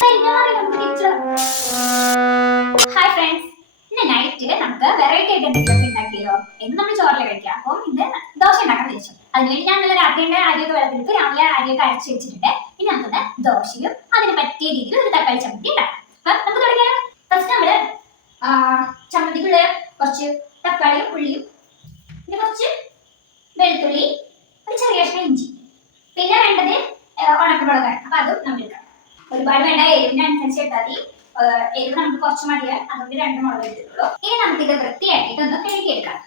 Hi friends ഇന്ന് night നമുക്ക് variety ആയിട്ട് എന്തെങ്കിലും ഉണ്ടാക്കിയല്ലോ. എന്ന് നമ്മൾ ചോറിൽ കഴിക്കാം. അപ്പോൾ ഇന്ന് ദോശ ഉണ്ടാക്കാൻ വിളിച്ചു അതിനുവേണ്ടി ഞാൻ നല്ല രാത്രിയുടെ അരിയൊക്കെ വെള്ളത്തിലിട്ട് രാവിലെ അരിയൊക്കെ അരച്ച് വെച്ചിട്ടുണ്ട്. ഇനി നമുക്കൊന്ന് ദോശയും അതിന് പറ്റിയ രീതിയിൽ ഒരു തക്കാളി ചമ്മന്തി ഉണ്ടാക്കാം. അപ്പൊ നമുക്ക് തുടങ്ങിയാലോ? ഫസ്റ്റ് നമ്മൾ ചമ്മന്തിക്കുള്ള കുറച്ച് തക്കാളിയും ഉള്ളിയും പിന്നെ കുറച്ച് വെളുത്തുള്ളി ഒരു ചെറിയ കഷ്ണം ഇഞ്ചി. പിന്നെ വേണ്ടത് ഉണക്കമുളകാണ്. അപ്പൊ അതും നമ്മൾ ഇടാം ഒരുപാട് വേണ്ട എരിവിനനുസരിച്ച് എടുത്താൽ മതി. എരിവ് നമുക്ക് കുറച്ച് മതിയാൽ അതുകൊണ്ട് രണ്ട് മുളക് എടുത്തിട്ടുള്ളൂ ഇനി നമുക്ക് ഇത് വൃത്തിയാക്കിയിട്ട് ഒന്ന് കഴുകിയെടുക്കാം.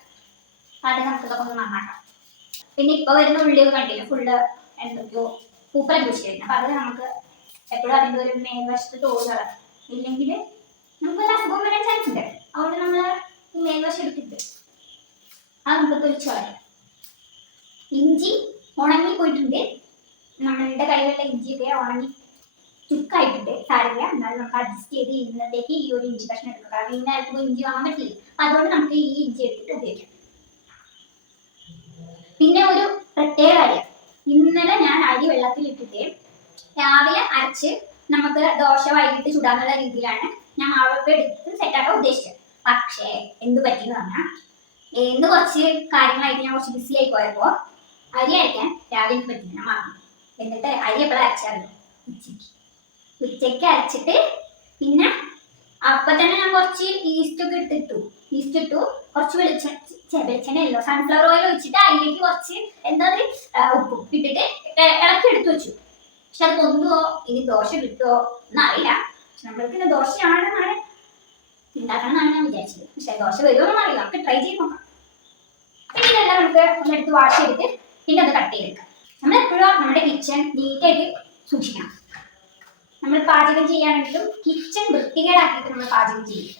ആദ്യം നമുക്ക് ഇതൊക്കെ ഒന്ന് നന്നാക്കാം. പിന്നെ ഇപ്പൊ വരുന്ന ഉള്ളിയൊക്കെ കണ്ടില്ല ഫുള്ള് എന്തൊക്കെയോ പൂപ്പല കഴിഞ്ഞു അപ്പൊ അത് നമുക്ക് എപ്പോഴും അതിന്റെ ഒരു മേൽവശത്ത് തോന്നുക ഇല്ലെങ്കിൽ നമുക്ക് ഒരു അസുഖം വരാൻ ചാൻസ് ഉണ്ട്. അതുകൊണ്ട് നമ്മൾ ഈ മേൽവശം എടുത്തിട്ട് അത് നമുക്ക് തൊലിച്ചു കളയാം. ഇഞ്ചി ഉണങ്ങി പോയിട്ടുണ്ട് നമ്മളുടെ കയ്യിലുള്ള ഇഞ്ചിയൊക്കെ ഉണങ്ങി ചുക്കായിട്ടുണ്ട് സാരില്ല എന്നാലും നമുക്ക് അഡ്ജസ്റ്റ് ചെയ്ത് ഇന്നത്തേക്ക് ഈ ഒരു ഇഞ്ചി കഷ്ണം എടുക്കുക കാരണം ഇന്ന ആർക്കും ഇഞ്ചി വാങ്ങാൻ പറ്റില്ല. അതുകൊണ്ട് നമുക്ക് ഈ ഇഞ്ചി എടുത്തിട്ട് ഉപയോഗിക്കാം. പിന്നെ ഒരു പ്രത്യേക കാര്യം. ഇന്നലെ ഞാൻ അരി വെള്ളത്തിൽ ഇട്ടിട്ട് രാവിലെ അരച്ച് നമുക്ക് ദോശ വൈകിട്ട് ചുടാന്നുള്ള രീതിയിലാണ് ഞാൻ മാവൊക്കെ എടുത്ത് സെറ്റാക്കാൻ ഉദ്ദേശിച്ചത്. പക്ഷേ എന്ത് പറ്റിയെന്ന് പറഞ്ഞാൽ ഇന്ന് കുറച്ച് കാര്യങ്ങളായിട്ട് ഞാൻ കുറച്ച് ബിസി ആയി പോയപ്പോ അരി അരയ്ക്കാൻ രാവിലെ പറ്റില്ല ഞാൻ മറന്നു. എന്നിട്ട് അരി എപ്പോഴാണ് അരച്ചായിരുന്നു ഉച്ചയ്ക്ക്. ഉച്ചയ്ക്ക് അരച്ചിട്ട് പിന്നെ അപ്പൊ തന്നെ ഞാൻ കുറച്ച് ഈസ്റ്റ് ഒക്കെ ഇട്ടിട്ടു. ഈസ്റ്റ് ഇട്ടു. കുറച്ച് വെളിച്ചെണ്ണ വെളിച്ചെണ്ണയല്ലോ സൺഫ്ലവർ ഓയിൽ ഒഴിച്ചിട്ട് അതിലേക്ക് കുറച്ച് എന്താ ഉപ്പ് ഇട്ടിട്ട് ഇളക്കി എടുത്തു വെച്ചു. പക്ഷെ അത് പൊന്തുവോ? ഇനി ദോശ കിട്ടുമോ എന്നറിയില്ല. പക്ഷെ നമ്മൾക്ക് ദോശയാണ് നാളെ ഉണ്ടാക്കണം എന്നാണ് ഞാൻ വിചാരിച്ചത്. പക്ഷെ ദോശ വരുമോ എന്നറിയില്ല. നമുക്ക് ട്രൈ ചെയ്ത് നോക്കാം. പിന്നെ ഇതെല്ലാം നമുക്ക് ഒന്നെടുത്ത് വാഷ് ചെയ്തിട്ട് പിന്നെ അത് കട്ട് ചെയ്തെടുക്കാം. നമ്മൾ എപ്പോഴും നമ്മുടെ കിച്ചൺ നീറ്റായിട്ട് സൂക്ഷിക്കണം. നമ്മൾ പാചകം ചെയ്യാണെങ്കിലും കിച്ചൺ വൃത്തികേടാക്കിയിട്ട് നമ്മൾ പാചകം ചെയ്യുന്നത്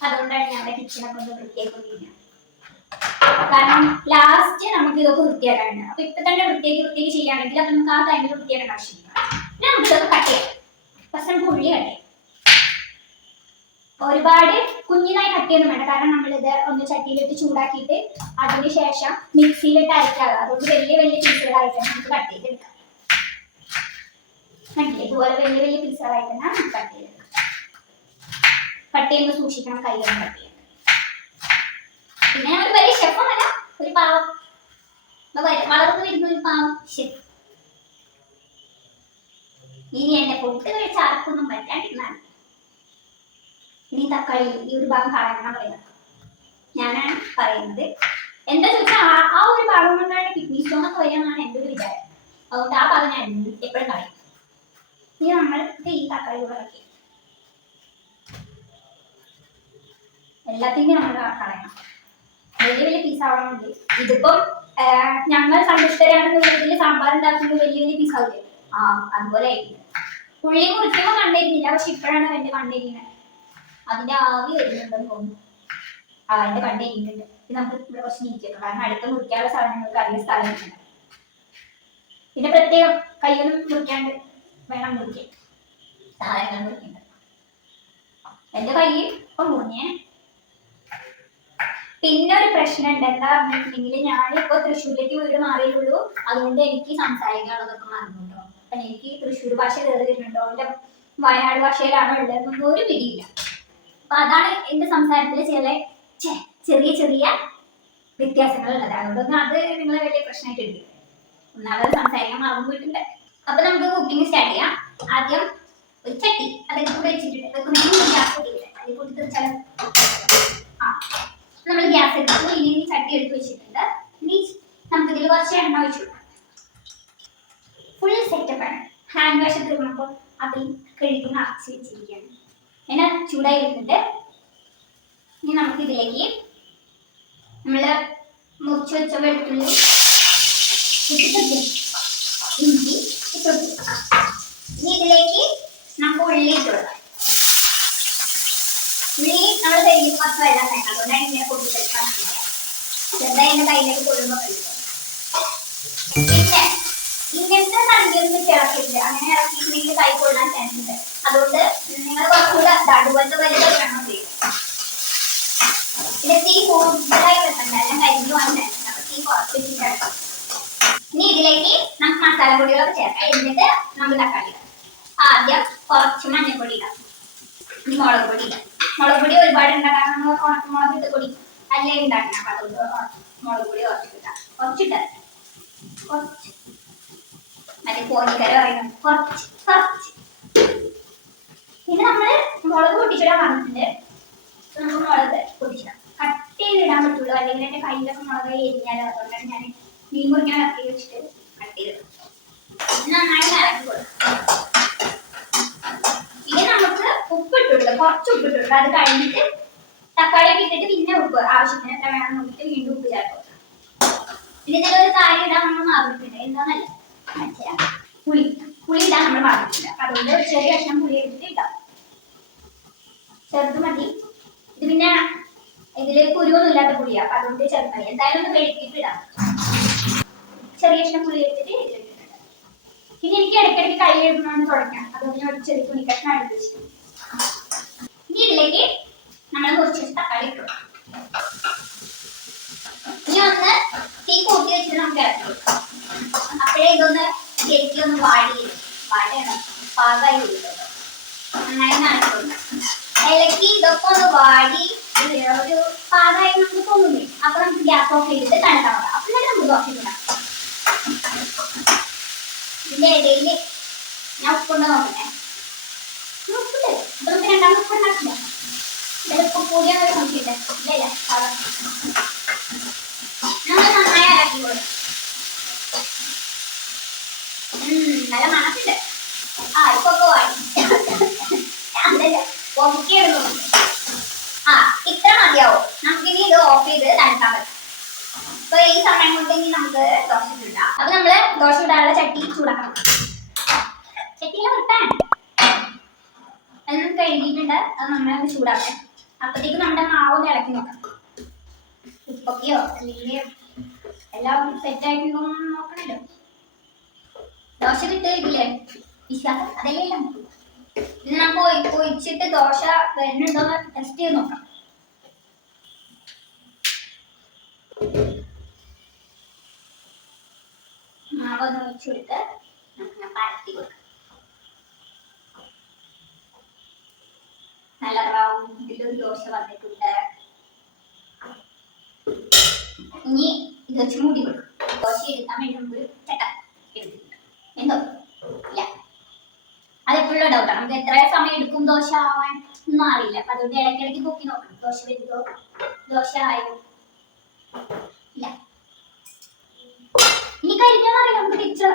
അതുകൊണ്ടാണ് ഞങ്ങളുടെ കിച്ചണൊക്കെ ഒന്ന് വൃത്തിയാക്കൊണ്ടിരിക്കുന്നത് കാരണം ലാസ്റ്റ് നമുക്ക് ഇതൊക്കെ വൃത്തിയാക്കാനുണ്ട്. അപ്പൊ ഇപ്പൊ തന്നെ വൃത്തിയാക്കി വൃത്തിയാക്കി ചെയ്യുകയാണെങ്കിൽ അപ്പൊ നമുക്ക് ആ ടൈമിൽ വൃത്തിയാക്കേണ്ട ആവശ്യമില്ല. പിന്നെ നമുക്ക് ഇതൊക്കെ കട്ട് ചെയ്യാം. ഫസ്റ്റ് നമുക്ക് ഉള്ളി കട്ട് ചെയ്യാം. ഒരുപാട് കുഞ്ഞിനായി കട്ട് ചെയ്യുന്നു വേണ്ട. കാരണം നമ്മളിത് ഒന്ന് ചട്ടിയിലിട്ട് ചൂടാക്കിയിട്ട് അതിന് ശേഷം മിക്സിയിലിട്ട് അരക്കാതെ അതുകൊണ്ട് വലിയ വലിയ പീസുകളായിട്ട് നമുക്ക് കട്ട് ചെയ്തെടുക്കാം. ഇതുപോലെ വലിയ വലിയ പീസുകളായിട്ട് തന്നെ കട്ട് ചെയ്തത്. കട്ട് ചെയ്യുമ്പോൾ സൂക്ഷിക്കണം കൈകൊണ്ട് കട്ട് ചെയ്യുന്നത് പിന്നെ ഞങ്ങൾ വലിയ ഷെഫൊന്നല്ല ഒരു പാവം. വളർന്നു വരുന്ന ഒരു പാവം ഷെഫ് ഇനി എന്റെ പൊട്ട് കഴിച്ച് ആർക്കൊന്നും പറ്റാണ്ടിരുന്നാണ് ഇനി തക്കാളി ഈ ഒരു ഭാഗം കളയണം പറയുന്നത് ഞാനാണ് പറയുന്നത്. എന്താ ചോദിച്ചാൽ ആ ഒരു ഭാഗം കൊണ്ടാണ് കിഡ്നി സ്റ്റോൺ ഒക്കെ വരികയെന്നാണ് എന്റെ ഒരു വിചാരം. അതുകൊണ്ട് ആ ഭാഗം ഞാൻ എപ്പോഴും കളയും. ഇനി നമ്മൾ ഈ തക്കാളി ഇളക്കി. എല്ലാത്തിന്റെയും നമ്മൾ കളയണം വലിയ വലിയ പീസ് ആവണമെങ്കിൽ. ഇതിപ്പം ഞങ്ങൾ സന്തുഷ്ടരാണെന്ന് വീട്ടിൽ സാമ്പാർ ഉണ്ടാക്കുമ്പോൾ വലിയ വലിയ പീസ് ആവില്ല? ആ അതുപോലെ പുള്ളി മുറിക്കുമ്പോൾ കണ്ടിരുന്നില്ല പക്ഷെ ഇപ്പോഴാണ് അവന്റെ കണ്ടിരിക്കുന്നത് അതിന്റെ ആവി വരുന്നുണ്ടെന്ന് തോന്നുന്നു. എന്റെ കണ്ടിരിക്കുന്നുണ്ട് ഇത് നമുക്ക് ഇവിടെ കുറച്ച് നീക്കിയേക്കാം കാരണം അടുത്ത മുറിക്കാനുള്ള സാധനങ്ങൾക്ക് അധികം സ്ഥലം പിന്നെ പ്രത്യേകം കയ്യൊന്നും മുറിക്കാണ്ട് വേണം മുറിക്കാൻ. സാധനങ്ങൾ മുറിക്കേണ്ടത് എന്റെ കൈ ഇപ്പൊ മുറിഞ്ഞേ. പിന്നെ ഒരു പ്രശ്നം ഉണ്ട് എന്താ പറഞ്ഞിട്ടുണ്ടെങ്കിൽ ഞാനിപ്പോ തൃശ്ശൂരിലേക്ക് വീട് മാറിയുള്ളൂ അതുകൊണ്ട് എനിക്ക് സംസാരിക്കാനുള്ളതൊക്കെ മറന്നുണ്ടോ അപ്പൊ എനിക്ക് തൃശ്ശൂർ ഭാഷ കയറി വരുന്നുണ്ടോ? എന്റെ വയനാട് ഭാഷയിലാണോ ഉള്ളതെന്നൊന്നും ഒരു പിടിയില്ല. അപ്പൊ അതാണ് എന്റെ സംസാരത്തിലെ ചില ചെറിയ ചെറിയ വ്യത്യാസങ്ങൾ ഉള്ളത് അതുകൊണ്ടൊന്നും അത് നിങ്ങളെ വലിയ പ്രശ്നമായിട്ട് എടുക്കില്ല ഒന്നാമത് സംസാരിക്കാൻ മറന്നു പോയിട്ടുണ്ട്. അപ്പൊ നമുക്ക് കുക്കിംഗ് സ്റ്റാർട്ട് ചെയ്യാം. ആദ്യം ഒരു ചട്ടി അതൊക്കെ കൂടെ വെച്ചിട്ടുണ്ട്. നമ്മൾ ഗ്യാസ് അതിൽ തീർച്ചാലും ആ. നമ്മൾ ഗ്യാസ് എടുത്തു. ഇനി ചട്ടി എടുത്ത് വെച്ചിട്ടുണ്ട്. ഇനി നമുക്ക് ഇതിൽ കുറച്ച് എണ്ണ ഒഴിച്ചു ഫുൾ സെറ്റപ്പ് ആണ്. ഹാൻഡ് വാഷ് തീർന്നപ്പോൾ അതിൽ കഴുകി നിറച്ച് വെച്ചിരിക്കുകയാണ്. എണ്ണ ചൂടായി വരുന്നുണ്ട് ഇനി നമുക്ക് ഇതിലേക്ക് നമ്മൾ മുറിച്ച് വെച്ച വെളുത്തുള്ളി ഇഞ്ചി ഇനി ഇതിലേക്ക് നമുക്ക് ഉള്ളി ഇട്ട് കൊടുക്കാം ഉള്ളി നമ്മൾ കയ്യിൽ കുറച്ച് വെള്ളം വേണം അതുകൊണ്ടാണ് ഇങ്ങനെ മനസ്സിലാക്കുക ചെറുതായി എന്റെ കയ്യിലേക്ക് കൊള്ളുമ്പോൾ കഴിക്കും. പിന്നെ ഇങ്ങനത്തെ തണ്ടിയൊന്നും ഇറക്കില്ല അങ്ങനെ ഇറക്കിയിട്ടുണ്ടെങ്കിൽ കൈ കൊള്ളാൻ ചാൻസ് ഉണ്ട്. അതുകൊണ്ട് നിങ്ങൾ കുറച്ചുകൂടെ അതുപോലത്തെ വലുത് വേണം ചെയ്യും പിന്നെ തീ കൂടുതലായി വെക്കണ്ട എല്ലാം കരിഞ്ഞു പോകാൻ ചാൻസ് ഉണ്ട് അപ്പൊ തീ കുറച്ച് വെച്ചിട്ട് മസാലപ്പൊടികളൊക്കെ ചേർക്കാം. എന്നിട്ട് നമ്മൾ തക്കാളി ആദ്യം കുറച്ച് മഞ്ഞൾപ്പൊടി ഇടാം. മുളക് പൊടി ഇടാം. മുളക് പൊടി ഒരുപാട് ഉണ്ടാക്കാൻ നമ്മൾ ഉണക്കമുളക് ഇട്ട് പൊടി അല്ലേ ഉണ്ടാക്കണം. അപ്പൊ അതുകൊണ്ട് മുളക് പൊടി കുറച്ച് കുറച്ചിട്ട് കുറച്ച് മറ്റേ കോഴിക്കര പറയണം കുറച്ച് കുറച്ച്. പിന്നെ നമ്മൾ മുളക് പൊട്ടിച്ചിടാൻ പറഞ്ഞിട്ടുണ്ട് നമുക്ക് മുളക് പൊട്ടിച്ചിടാം. കട്ട് ചെയ്തിടാൻ പറ്റുള്ളൂ. അല്ലെങ്കിൽ എന്റെ കയ്യിലൊക്കെ മുളക് എരിഞ്ഞാലോ. അതുകൊണ്ടാണ് ഞാൻ മീൻ മുറിക്കാൻ കത്തി വെച്ചിട്ട് കട്ട് ചെയ്തത്. ഇത് നന്നായി ഇളക്കി കൊടുക്കും. ഇനി നമുക്ക് ഉപ്പ് ഇട്ടിട്ടുണ്ട് കുറച്ച് അത് കഴിഞ്ഞിട്ട് തക്കാളി ഇട്ടിട്ട് പിന്നെ ഉപ്പ് ആവശ്യത്തിന് എത്ര വേണം വീണ്ടും ഉപ്പ് ചേർത്ത് കൊടുക്കാം കാര്യം ഇടാൻ നമ്മൾ മറന്നിട്ടുണ്ട്. എന്താന്നല്ല? മനസ്സിലാ പുളി. പുളി ഇടാൻ നമ്മൾ മറന്നിട്ടുണ്ട് അപ്പൊ അതുകൊണ്ട് ഒരു ചെറിയ കഷ്ണം പുളി എടുത്തിട്ട് ഇടാം. ചെറുത് മതി. ഇത് പിന്നെ ഇതിൽ കുരുവൊന്നും ഇല്ലാത്ത പുളിയാ. അപ്പൊ അതുകൊണ്ട് ചെറുത് മതി. എന്തായാലും ഒന്ന് ഇടാം. ചെറിയ കഷ്ണം പുളി എടുത്തിട്ട് പിന്നെ എനിക്ക് ഇടയ്ക്കിടയ്ക്ക് കൈ എഴുതുന്നതാണ് തുടങ്ങാം അതുകൊണ്ട് ഞാൻ ഒരു ചെറിയ തുണി കഷ്ണം എടുത്ത് ഇനി ഇതിലേക്ക് നമ്മൾ കുറച്ച് തക്കാളി ഇട്ടു. ഇനി ഒന്ന് തീ കൂട്ടി വെച്ചിട്ട് നമുക്ക് ഇറക്കി അപ്പോഴേ ഇതൊന്ന് ഒന്ന് വാടി വാടണം പാകമായി ഇളക്കി ഇതൊക്കെ ഒന്ന് വാടി ഒരു പാകമായി നമുക്ക് തോന്നുന്നില്ല. അപ്പൊ നമുക്ക് ഗ്യാസ് ഓഫ് ചെയ്തിട്ട് തണുക്കാൻ അപ്പൊ നമുക്ക് ദോശ ഇടാം. ഇതിന്റെ ഇടയിൽ ഞാൻ ഉപ്പുണ്ട് നോക്കട്ടെ. ഇത് ഉപ്പുണ്ട്. രണ്ടാമത് ഉപ്പ് ഉണ്ടാക്കില്ല. ഇതിൽ ഉപ്പ് നോക്കിയിട്ട്. ഇല്ല ഇല്ല? സാധാ നമ്മൾ നന്നായി ഇളക്കി കൊടുക്കും നല്ല മണക്കുണ്ട് ആ ഇപ്പൊ പൊക്കിയിടുന്നു ആ ഇത്ര മതിയാവും. നമുക്കിനി ഇത് ഓഫ് ചെയ്ത് തണുക്കാൻ പറ്റും. അപ്പൊ ഈ സമയം കൊണ്ട് ഇനി നമുക്ക് ദോശ ചൂടാം. അപ്പൊ നമ്മൾ ദോശ ഇടാനുള്ള ചട്ടി ചൂടാക്കണം. ചട്ടിയിലെ പാൻ. അത് കഴുകിയിട്ടുണ്ട് അത് നമ്മളത് ചൂടാക്കാം അപ്പത്തേക്ക് നമ്മുടെ മാവ് ഇളക്കി നോക്കാം. ഉപ്പൊക്കെയോ അല്ലെങ്കിൽ എല്ലാം സെറ്റ് ആയിട്ടുണ്ടോ നോക്കണല്ലോ. ദോശ കിട്ടില്ലേ വിശ്വാസം അതല്ലേ? എല്ലാം നമുക്ക് ഒഴി- ഒഴിച്ചിട്ട് ദോശ വരുന്നുണ്ടോ ടെസ്റ്റ് ചെയ്ത് നോക്കാം മാവ് ഒന്ന് ഒഴിച്ചെടുത്ത് നമുക്ക് പരത്തി കൊടുക്കാം. നല്ല റൗണ്ടിലൊരു ദോശ വന്നിട്ടുണ്ട്. ഇനി ഇത് വെച്ച് മൂടി കൊടുക്കും. ദോശ എടുക്കാൻ വേണ്ടി നമുക്ക് ചട്ട എടുത്തിട്ടുണ്ട്. എന്തോ? ഇല്ല. അതെപ്പോഴും ഡൗട്ടാണ് നമുക്ക് എത്ര സമയം എടുക്കും ദോശ ആവാൻ? ഒന്നും അറിയില്ല. അപ്പൊ അതുകൊണ്ട് ഇടയ്ക്കിടയ്ക്ക് പൊക്കി നോക്കണം. ദോശ വരുന്നോ ദോശ ആയോ? തിരിച്ചു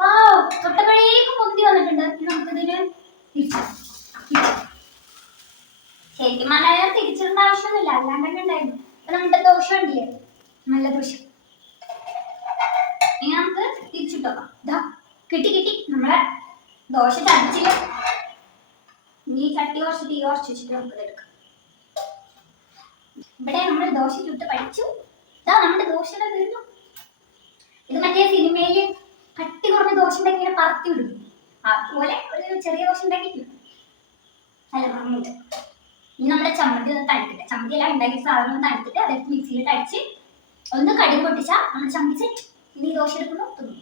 വാ പൊന്തി വന്നിട്ടുണ്ട്. നമ്മുടെ ദോശ നല്ല ദോശ. കിട്ടി കിട്ടി. നമ്മളെ ഇവിടെ നമ്മൾ ദോശ ചുട്ട് പഠിച്ചു ഇതാ നമ്മുടെ ദോശയുടെ വരുന്നു ഇത് മറ്റേ സിനിമയിൽ കട്ടി കുറഞ്ഞ ദോശ ഉണ്ടെങ്കിൽ ഇങ്ങനെ പറത്തി വിടും. അതുപോലെ ഒരു ചെറിയ ദോശ ഉണ്ടെങ്കിൽ നല്ല മമ്മുണ്ട് ഇനി നമ്മുടെ ചമ്മന്തി ഒന്ന് തണുത്തിട്ട് ചമ്മന്തി എല്ലാം ഉണ്ടാക്കിയ സാധനം ഒന്ന് തണുത്തിട്ട് അതെടുത്ത് മിക്സിയിൽ അടിച്ച് ഒന്ന് കടി പൊട്ടിച്ചാൽ നമ്മൾ സെറ്റ് ഇനി ദോശ എടുക്കുന്നു തിന്നു.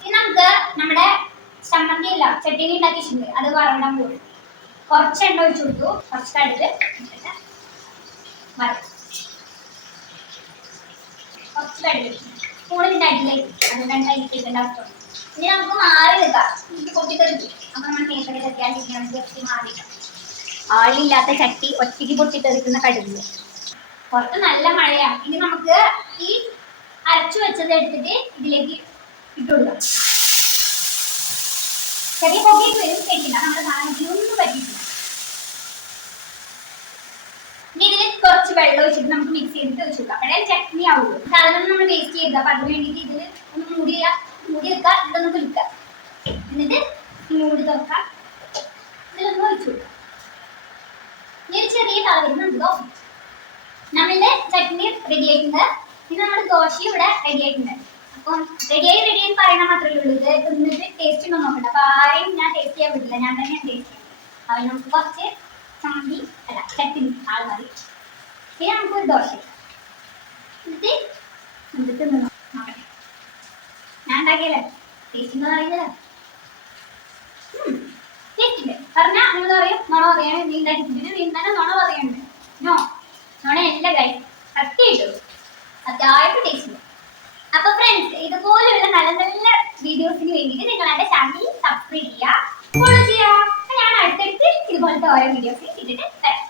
ഇനി നമുക്ക് നമ്മുടെ ചമ്മന്തി ഇല്ല ചട്ടിനി ഉണ്ടാക്കിയിട്ടുണ്ട്. അത് വറവിടാൻ പോകും കുറച്ച് എണ്ണ ഒഴിച്ചു കൊടുത്തു. കുറച്ച് കടുക്. ആളില്ലാത്ത ചട്ടി ഒറ്റയ്ക്ക് പൊട്ടിത്തെറിക്കുന്ന കടുക്. പുറത്ത് നല്ല മഴയാണ്. ഇനി നമുക്ക് ഈ അരച്ചു വെച്ചത് എടുത്തിട്ട് ഇതിലേക്ക് ഇട്ടുകൊടുക്കാം ചെറിയ പുകയിട്ട് വരും. കേട്ടില്ല. നമ്മുടെ സാധനത്തിനൊന്നും പറ്റിയിട്ടില്ല ഇനി ഇതിൽ കുറച്ച് വെള്ളം ഒഴിച്ചിട്ട് നമുക്ക് മിക്സ് ചെയ്തിട്ട് വെച്ച് കൊടുക്കാം അപ്പോഴേ ചട്നി ആവുള്ളൂ സാധനം നമ്മൾ വേസ്റ്റ് ചെയ്ത് അപ്പൊ അതിന് വേണ്ടിയിട്ട് ഇതിൽ ഒന്ന് മൂടി മൂടി വെക്കാം. ഇതൊന്ന് കുളിക്കാം എന്നിട്ട് മൂടി തുറക്കാം. ഇതിലൊന്ന് ഒഴിച്ചു കൊടുക്കാം. ഇനി ചെറിയ തള വരുന്നുണ്ട് ദോശ നമ്മളുടെ ചട്നി റെഡി ആയിട്ടുണ്ട്. ഇനി നമ്മുടെ ദോശ ഇവിടെ റെഡി ആയിട്ടുണ്ട്. അപ്പം റെഡിയായി ആയി പറയണ മാത്രമേ ഉള്ളൂ. ഇത് തിന്നിട്ട് ടേസ്റ്റ് ഉണ്ടോ നോക്കണ്ട. അപ്പൊ ആരെയും ഞാൻ ടേസ്റ്റ് ചെയ്യാൻ പറ്റില്ല ഞാൻ തന്നെ ടേസ്റ്റ് ചെയ്യും. അപ്പൊ നമുക്ക് കുറച്ച് ചമ്മന്തി അല്ല ചട്നി ആൾ മതി പിന്നെ നമുക്ക് ഒരു ദോശ. എന്നിട്ട് തിന്ന് നോക്കട്ടെ ഞാൻ ഉണ്ടാക്കിയല്ലേ? ടേസ്റ്റ് എന്ന് പറയുന്നത് ടേസ്റ്റ് ഉണ്ട് പറഞ്ഞാൽ നിങ്ങൾ പറയും നുണ പറയാണ് നീ ഉണ്ടാക്കിയിട്ട് നീ തന്നെ നുണ പറയുന്നുണ്ട് നോ നുണയല്ല കൈ സത്യമായിട്ടു അത്യാവശ്യം ടേസ്റ്റ് അപ്പൊ ഫ്രണ്ട്സ് ഇതുപോലെയുള്ള നല്ല നല്ല വീഡിയോസിന് വേണ്ടിയിട്ട് നിങ്ങൾ എന്റെ ചാനൽ സബ്സ്ക്രൈബ് ചെയ്യുക ഫോളോ ചെയ്യുക. ഞാൻ അടുത്തടുത്ത് ഇതുപോലത്തെ ഓരോ വീഡിയോസ് ഇട്ടിട്ട് വരാം.